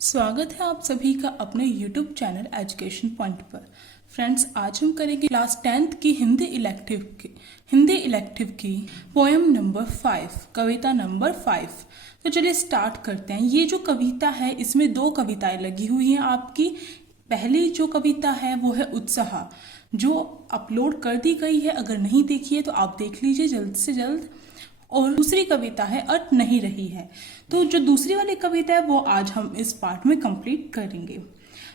स्वागत है आप सभी का अपने YouTube चैनल एजुकेशन पॉइंट पर। फ्रेंड्स, आज हम करेंगे क्लास 10th की हिंदी इलेक्टिव की पोएम नंबर 5, कविता नंबर 5। तो चलिए स्टार्ट करते हैं। ये जो कविता है इसमें दो कविताएं लगी हुई हैं आपकी। पहली जो कविता है वो है उत्साह, जो अपलोड कर दी गई है। अगर नहीं देखी है तो आप देख लीजिए जल्द से जल्द। और दूसरी कविता है अट नहीं रही है। तो जो दूसरी वाली कविता है वो आज हम इस पार्ट में कंप्लीट करेंगे।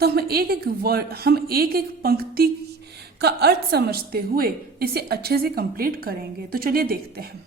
तो हम एक एक पंक्ति का अर्थ समझते हुए इसे अच्छे से कंप्लीट करेंगे। तो चलिए देखते हैं।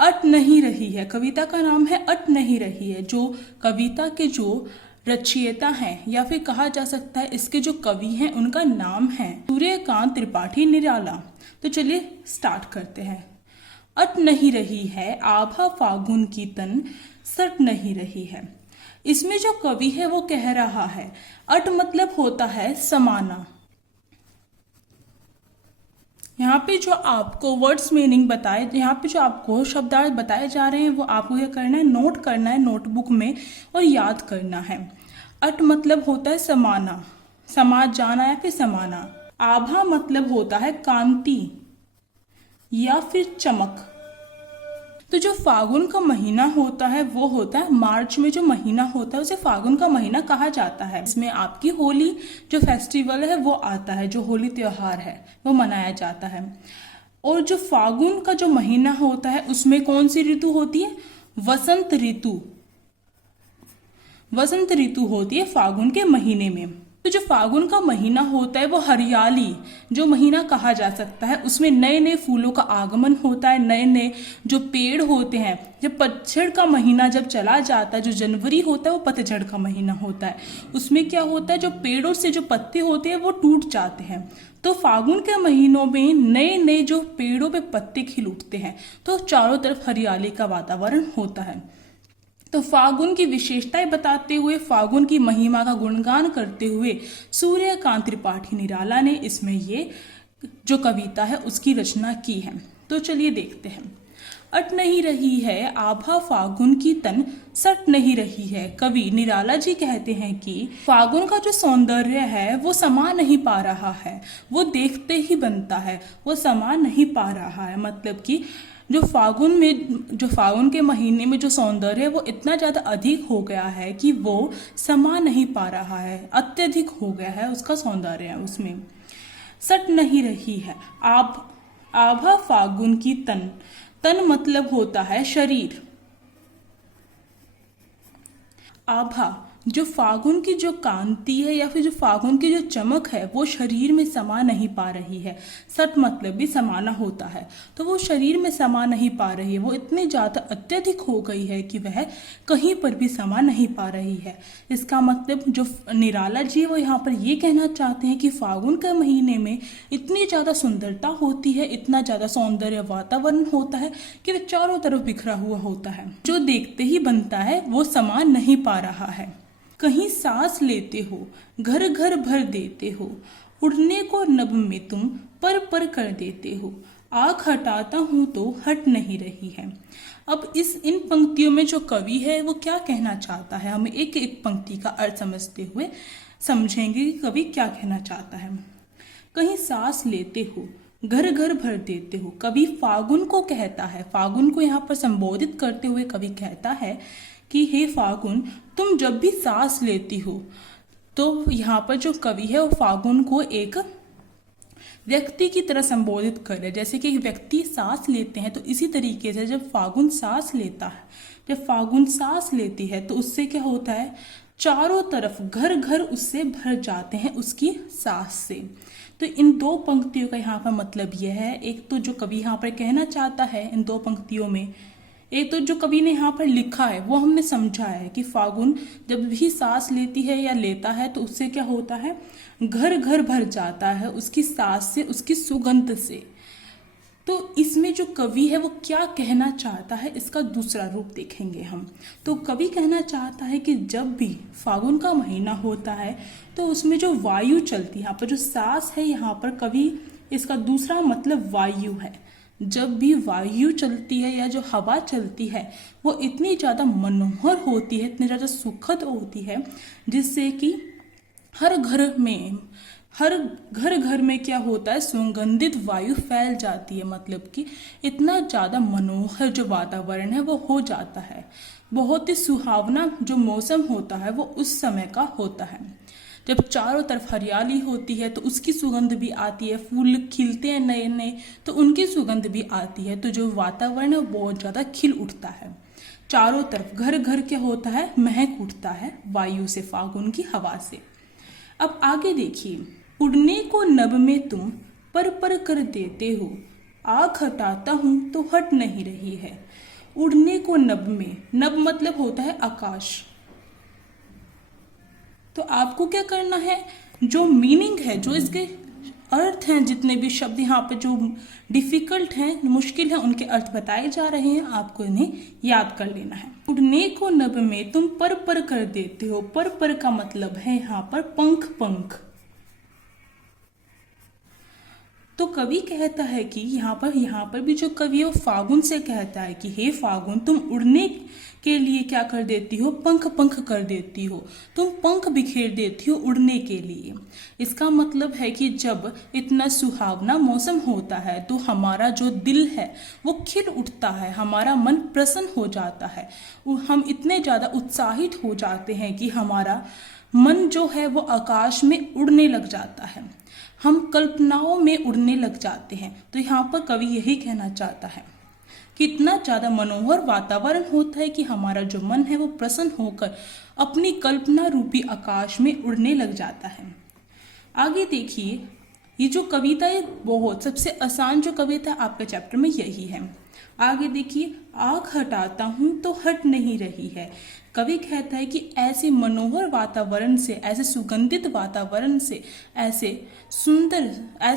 अट नहीं रही है, कविता का नाम है अट नहीं रही है। जो कविता के जो रचयिता हैं या फिर कहा जा सकता है इसके जो कवि हैं उनका नाम है सूर्यकांत त्रिपाठी निराला। तो चलिए स्टार्ट करते हैं। अट नहीं रही है आभा फागुन की तन सट नहीं रही है। इसमें जो कवि है वो कह रहा है अट मतलब होता है समाना। यहाँ पे जो आपको वर्ड्स मीनिंग बताए, यहाँ पे जो आपको शब्दार्थ बताए जा रहे हैं वो आपको क्या करना है, नोट करना है नोटबुक में और याद करना है। अट मतलब होता है समाना, समाज जाना या फिर समाना। आभा मतलब होता है कांति या फिर चमक। तो जो फागुन का महीना होता है वो होता है मार्च में जो महीना होता है उसे फागुन का महीना कहा जाता है। इसमें आपकी होली जो फेस्टिवल है वो आता है, जो होली त्योहार है वो मनाया जाता है। और जो फागुन का जो महीना होता है उसमें कौन सी ऋतु होती है, वसंत ऋतु। वसंत ऋतु होती है फागुन के महीने में। तो जो फागुन का महीना होता है वो हरियाली जो महीना कहा जा सकता है। उसमें नए नए फूलों का आगमन होता है, नए नए जो पेड़ होते हैं। जब पतझड़ का महीना जब चला जाता है, जो जनवरी होता है वो पतझड़ का महीना होता है। उसमें क्या होता है, जो पेड़ों से जो पत्ते होते हैं वो टूट जाते हैं। तो फागुन के महीनों में नए नए जो पेड़ों पे पत्ते खिल उठते हैं, तो चारों तरफ हरियाली का वातावरण होता है। तो फागुन की विशेषताएं बताते हुए, फागुन की महिमा का गुणगान करते हुए सूर्यकांत त्रिपाठी निराला ने इसमें ये जो कविता है उसकी रचना की है। तो चलिए देखते हैं। अट नहीं रही है आभा फागुन की तन सट नहीं रही है। कवि निराला जी कहते हैं कि फागुन का जो सौंदर्य है वो समा नहीं पा रहा है, वो देखते ही बनता है, वो समा नहीं पा रहा है। मतलब कि जो फागुन के महीने में जो सौंदर्य है वो इतना ज़्यादा अधिक हो गया है कि वो समा नहीं पा रहा है, अत्यधिक हो गया है उसका सौंदर्य उसमें। सट नहीं रही है आभा फागुन की तन, तन मतलब होता है शरीर। आभा जो फागुन की जो कांति है या फिर जो फागुन की जो चमक है वो शरीर में समा नहीं पा रही है। सट मतलब भी समाना होता है, तो वो शरीर में समा नहीं पा रही है। वो इतनी ज़्यादा अत्यधिक हो गई है कि वह कहीं पर भी समा नहीं पा रही है। इसका मतलब जो निराला जी वो यहाँ पर ये कहना चाहते हैं कि फागुन के महीने में इतनी ज़्यादा सुंदरता होती है, इतना ज़्यादा सौंदर्य वातावरण होता है कि वह चारों तरफ बिखरा हुआ होता है, जो देखते ही बनता है वो समा नहीं पा रहा है। कहीं सांस लेते हो, घर घर भर देते हो, उड़ने को नभ में तुम पर पर कर देते हो, आँख हटाता हूँ तो हट नहीं रही है। अब इन पंक्तियों में जो कवि है वो क्या कहना चाहता है, हमें एक एक पंक्ति का अर्थ समझते हुए समझेंगे कि कवि क्या कहना चाहता है। कहीं सांस लेते हो, घर घर भर देते हो। कवि फागुन को कहता है, फागुन को यहाँ पर संबोधित करते हुए कवि कहता है कि हे फागुन, तुम जब भी सांस लेती हो, तो यहाँ पर जो कवि है वो फागुन को एक व्यक्ति की तरह संबोधित कर रहे हैं। जैसे कि एक व्यक्ति सांस लेते हैं तो इसी तरीके से जब फागुन सांस लेता है, जब फागुन सांस लेती है तो उससे क्या होता है, चारों तरफ घर घर उससे भर जाते हैं उसकी सांस से। तो इन दो पंक्तियों का यहाँ पर मतलब यह है, एक तो जो कवि यहाँ पर कहना चाहता है इन दो पंक्तियों में, एक तो जो कवि ने यहाँ पर लिखा है वो हमने समझा है कि फागुन जब भी सांस लेती है या लेता है तो उससे क्या होता है, घर घर भर जाता है उसकी सांस से, उसकी सुगंध से। तो इसमें जो कवि है वो क्या कहना चाहता है इसका दूसरा रूप देखेंगे हम। तो कवि कहना चाहता है कि जब भी फागुन का महीना होता है तो उसमें जो वायु चलती है, यहाँ पर जो सांस है, यहाँ पर कवि इसका दूसरा मतलब वायु है। जब भी वायु चलती है या जो हवा चलती है वो इतनी ज़्यादा मनोहर होती है, इतनी ज़्यादा सुखद होती है, जिससे कि हर घर में हर घर घर में क्या होता है, सुगंधित वायु फैल जाती है। मतलब कि इतना ज़्यादा मनोहर जो वातावरण है वो हो जाता है। बहुत ही सुहावना जो मौसम होता है वो उस समय का होता है। जब चारों तरफ हरियाली होती है तो उसकी सुगंध भी आती है, फूल खिलते हैं नए नए तो उनकी सुगंध भी आती है। तो जो वातावरण है वो बहुत ज़्यादा खिल उठता है। चारों तरफ घर घर क्या होता है, महक उठता है वायु से, फागुन की हवा से। अब आगे देखिए, उड़ने को नभ में तुम पर कर देते हो, आँख हटाता हूं तो हट नहीं रही है। उड़ने को नभ में, नभ मतलब होता है आकाश। तो आपको क्या करना है, जो मीनिंग है, जो इसके अर्थ हैं, जितने भी शब्द यहाँ पे जो डिफिकल्ट हैं, मुश्किल हैं, उनके अर्थ बताए जा रहे हैं, आपको इन्हें याद कर लेना है। उड़ने को नभ में तुम पर कर देते हो, पर का मतलब है यहाँ पर पंख, पंख। तो कवि कहता है कि यहाँ पर भी जो कवि है वो फागुन से कहता है कि हे फागुन, तुम उड़ने के लिए क्या कर देती हो, पंख पंख कर देती हो, तुम पंख बिखेर देती हो उड़ने के लिए। इसका मतलब है कि जब इतना सुहावना मौसम होता है तो हमारा जो दिल है वो खिल उठता है, हमारा मन प्रसन्न हो जाता है, हम इतने ज़्यादा उत्साहित हो जाते हैं कि हमारा मन जो है वो आकाश में उड़ने लग जाता है, हम कल्पनाओं में उड़ने लग जाते हैं। तो यहाँ पर कवि यही कहना चाहता है कि इतना ज़्यादा मनोहर वातावरण होता है कि हमारा जो मन है वो प्रसन्न होकर अपनी कल्पना रूपी आकाश में उड़ने लग जाता है। आगे देखिए, ये जो कविता है बहुत सबसे आसान जो कविता आपके चैप्टर में यही है। आगे देखिए, आँख हटाता हूँ तो हट नहीं रही है। कवि कहता है कि ऐसे मनोहर वातावरण से, ऐसे सुगंधित वातावरण से, ऐसे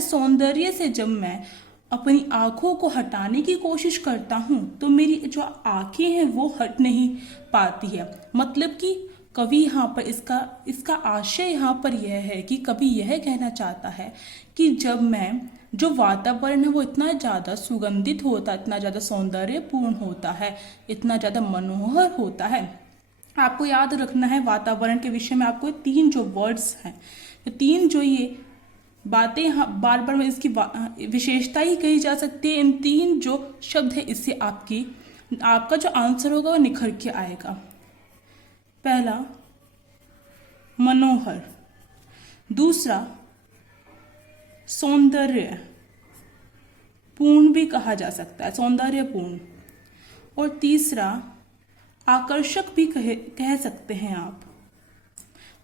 सौंदर्य से जब मैं अपनी आँखों को हटाने की कोशिश करता हूँ तो मेरी जो आँखें हैं वो हट नहीं पाती है। मतलब कि कवि यहाँ पर इसका आशय यहाँ पर यह है कि कवि यह कहना चाहता है कि जब मैं, जो वातावरण है वो इतना ज़्यादा सुगंधित होता है, इतना ज़्यादा सौंदर्यपूर्ण होता है, इतना ज़्यादा मनोहर होता है। आपको याद रखना है वातावरण के विषय में, आपको 3 जो वर्ड्स हैं, 3 जो ये बातें बार बार में इसकी विशेषता ही कही जा सकती है। इन 3 जो शब्द है इससे आपका जो आंसर होगा वो निखर के आएगा। पहला मनोहर, दूसरा सौंदर्य पूर्ण भी कहा जा सकता है, सौंदर्यपूर्ण, और तीसरा आकर्षक भी कह सकते हैं आप।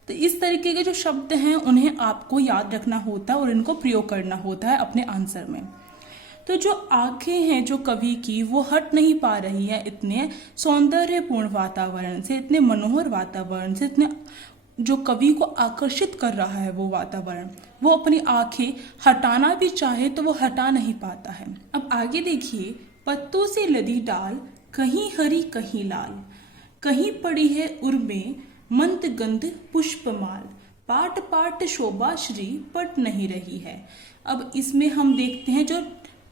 तो इस तरीके के जो शब्द हैं उन्हें आपको याद रखना होता है और इनको प्रयोग करना होता है अपने आंसर में। तो जो आंखें हैं जो कवि की वो हट नहीं पा रही है इतने सौंदर्यपूर्ण वातावरण से, इतने मनोहर वातावरण से, इतने जो कवि को आकर्षित कर रहा है वो वातावरण, वो अपनी आंखें हटाना भी चाहे तो वो हटा नहीं पाता है। अब आगे देखिए, पत्तों से लदी डाल, कहीं हरी कहीं लाल, कहीं पड़ी है उर्मे मंद गंध पुष्पमाल, पाट पाट शोभा श्री पट नहीं रही है। अब इसमें हम देखते हैं जो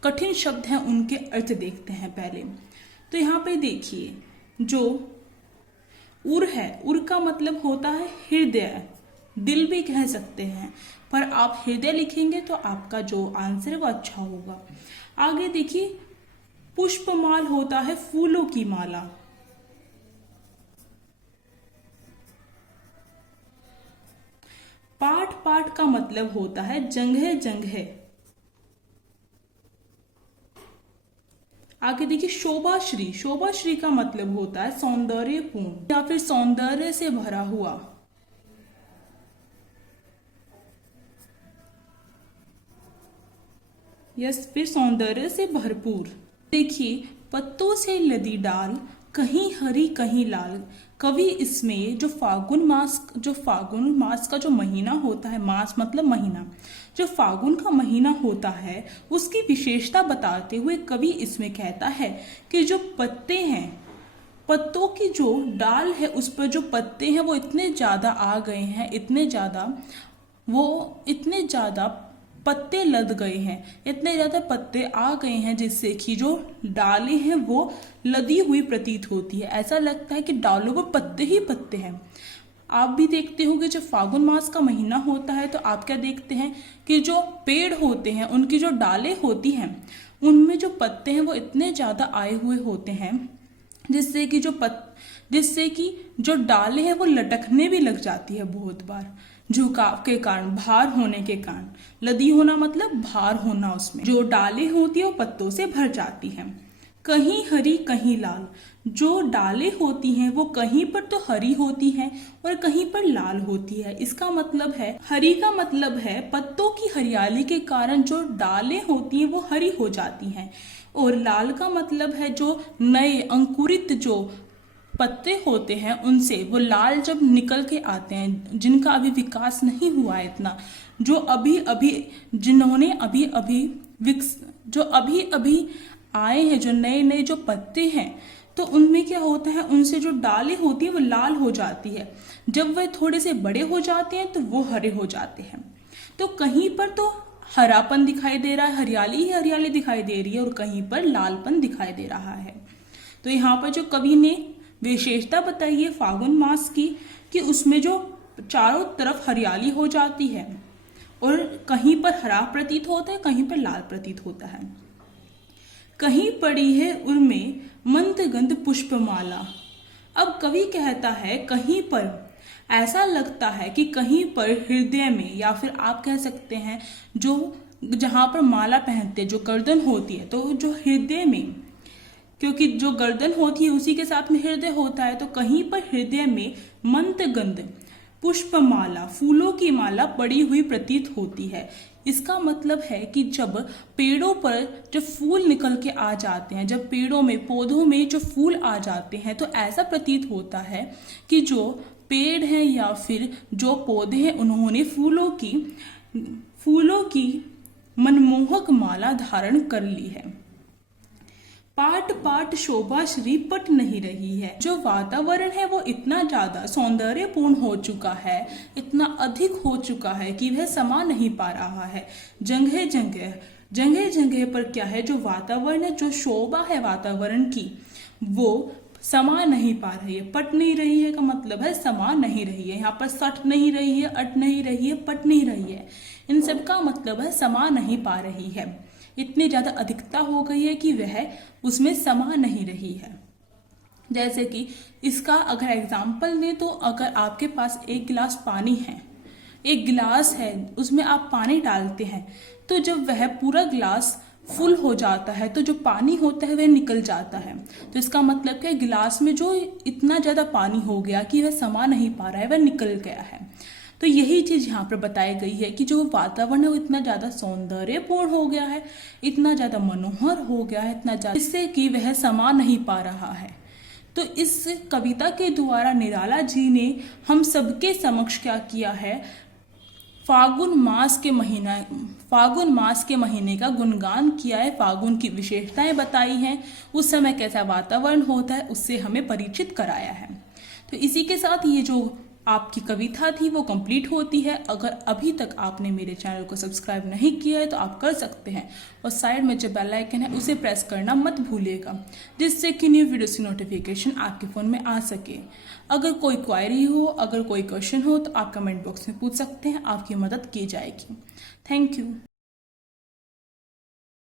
कठिन शब्द हैं उनके अर्थ देखते हैं पहले। तो यहाँ पे देखिए, जो उर है, उर का मतलब होता है हृदय, दिल भी कह सकते हैं, पर आप हृदय लिखेंगे तो आपका जो आंसर है वो अच्छा होगा। आगे देखिए, पुष्पमाल होता है फूलों की माला। पाठ पाठ का मतलब होता है जंघे जंघे। आगे देखिए, शोभाश्री, शोभाश्री का मतलब होता है सौंदर्यपूर्ण या फिर सौंदर्य से भरा हुआ। यस, फिर सौंदर्य से भरपूर। देखिए, पत्तों से लदी डाल, कहीं हरी कहीं लाल। कवि इसमें जो फागुन मास का जो महीना होता है, मास मतलब महीना, जो फागुन का महीना होता है उसकी विशेषता बताते हुए कवि इसमें कहता है कि जो पत्ते हैं, पत्तों की जो डाल है उस पर जो पत्ते हैं वो इतने ज़्यादा आ गए हैं, इतने ज़्यादा पत्ते लद गए हैं, इतने ज्यादा पत्ते आ गए हैं जिससे कि जो डालें हैं वो लदी हुई प्रतीत होती है। ऐसा लगता है कि डालों पर पत्ते ही पत्ते हैं। आप भी देखते हो कि जब फागुन मास का महीना होता है तो आप क्या देखते हैं कि जो पेड़ होते हैं उनकी जो डालें होती हैं उनमें जो पत्ते हैं वो इतने ज्यादा आए हुए होते हैं जिससे कि जो डालें हैं वो लटकने भी लग जाती है बहुत बार, झुकाव के कारण, भार होने के कारण। लदी होना मतलब भार होना, उसमें जो डालें होती है वो पत्तों से भर जाती हैं। कहीं हरी कहीं लाल, जो डालें होती हैं वो कहीं पर तो हरी होती हैं और कहीं पर लाल होती है। इसका मतलब है, हरी का मतलब है पत्तों की हरियाली के कारण जो डालें होती हैं वो हरी हो जाती हैं, और लाल का मतलब है जो नए अंकुरित जो पत्ते होते हैं उनसे वो लाल जब निकल के आते हैं, जिनका अभी विकास नहीं हुआ है इतना, जो अभी अभी जिन्होंने अभी अभी जो अभी अभी आए हैं, जो नए नए जो पत्ते हैं, तो उनमें क्या होता है, उनसे जो डालें होती है वो लाल हो जाती है। जब वह थोड़े से बड़े हो जाते हैं तो वो हरे हो जाते हैं। तो कहीं पर तो हरापन दिखाई दे रहा है, हरियाली ही हरियाली दिखाई दे रही है, और कहीं पर लालपन दिखाई दे रहा है। तो यहाँ पर जो कवि ने विशेषता बताई है फागुन मास की, कि उसमें जो चारों तरफ हरियाली हो जाती है और कहीं पर हरा प्रतीत होता है, कहीं पर लाल प्रतीत होता है। कहीं पड़ी है उर्मे मंदगंध पुष्पमाला। अब कवि कहता है कहीं पर, ऐसा लगता है कि कहीं पर हृदय में, या फिर आप कह सकते हैं जो जहां पर माला पहनते, जो गर्दन होती है, तो जो हृदय में, क्योंकि जो गर्दन होती है उसी के साथ में हृदय होता है, तो कहीं पर हृदय में मंदगंध पुष्पमाला, फूलों की माला पड़ी हुई प्रतीत होती है। इसका मतलब है कि जब पेड़ों पर जब फूल निकल के आ जाते हैं, जब पेड़ों में, पौधों में जो फूल आ जाते हैं, तो ऐसा प्रतीत होता है कि जो पेड़ हैं या फिर जो पौधे हैं उन्होंने फूलों की मनमोहक माला धारण कर ली है। पाट पाट शोभा श्री पट नहीं रही है। जो वातावरण है वो इतना ज्यादा सौंदर्यपूर्ण हो चुका है, इतना अधिक हो चुका है कि वह समा नहीं पा रहा है। जगह जगह पर क्या है, जो वातावरण है, जो शोभा है वातावरण की, वो समा नहीं पा रही है। पट नहीं रही है का मतलब है समा नहीं रही है। यहाँ पर सट नहीं रही है, अट नहीं रही है, पट नहीं रही है। इन सब का मतलब है समा नहीं पा रही है। इतनी ज्यादा अधिकता हो गई है कि वह उसमें समा नहीं रही है। जैसे कि इसका अगर एग्जाम्पल लें तो अगर आपके पास एक गिलास पानी है, एक गिलास है, उसमें आप पानी डालते हैं, तो जब वह पूरा गिलास फुल हो जाता है तो जो पानी होता है वह निकल जाता है। तो इसका मतलब क्या, गिलास में जो इतना ज्यादा पानी हो गया कि वह समा नहीं पा रहा है, वह निकल गया है। तो यही चीज यहाँ पर बताई गई है कि जो वातावरण है वो इतना ज्यादा सौंदर्यपूर्ण हो गया है, इतना ज्यादा मनोहर हो गया है, इतना ज्यादा, जिससे कि वह समा नहीं पा रहा है। तो इस कविता के द्वारा निराला जी ने हम सबके समक्ष क्या किया है, फागुन मास के महीने का गुणगान किया है, फागुन की विशेषताएं बताई हैं, उस समय कैसा वातावरण होता है उससे हमें परिचित कराया है। तो इसी के साथ ये जो आपकी कविता थी वो कंप्लीट होती है। अगर अभी तक आपने मेरे चैनल को सब्सक्राइब नहीं किया है तो आप कर सकते हैं, और साइड में जो बेल आइकन है उसे प्रेस करना मत भूलिएगा, जिससे कि न्यू वीडियोस की नोटिफिकेशन आपके फ़ोन में आ सके। अगर कोई क्वायरी हो, अगर कोई क्वेश्चन हो तो आप कमेंट बॉक्स में पूछ सकते हैं, आपकी मदद की जाएगी। Thank you.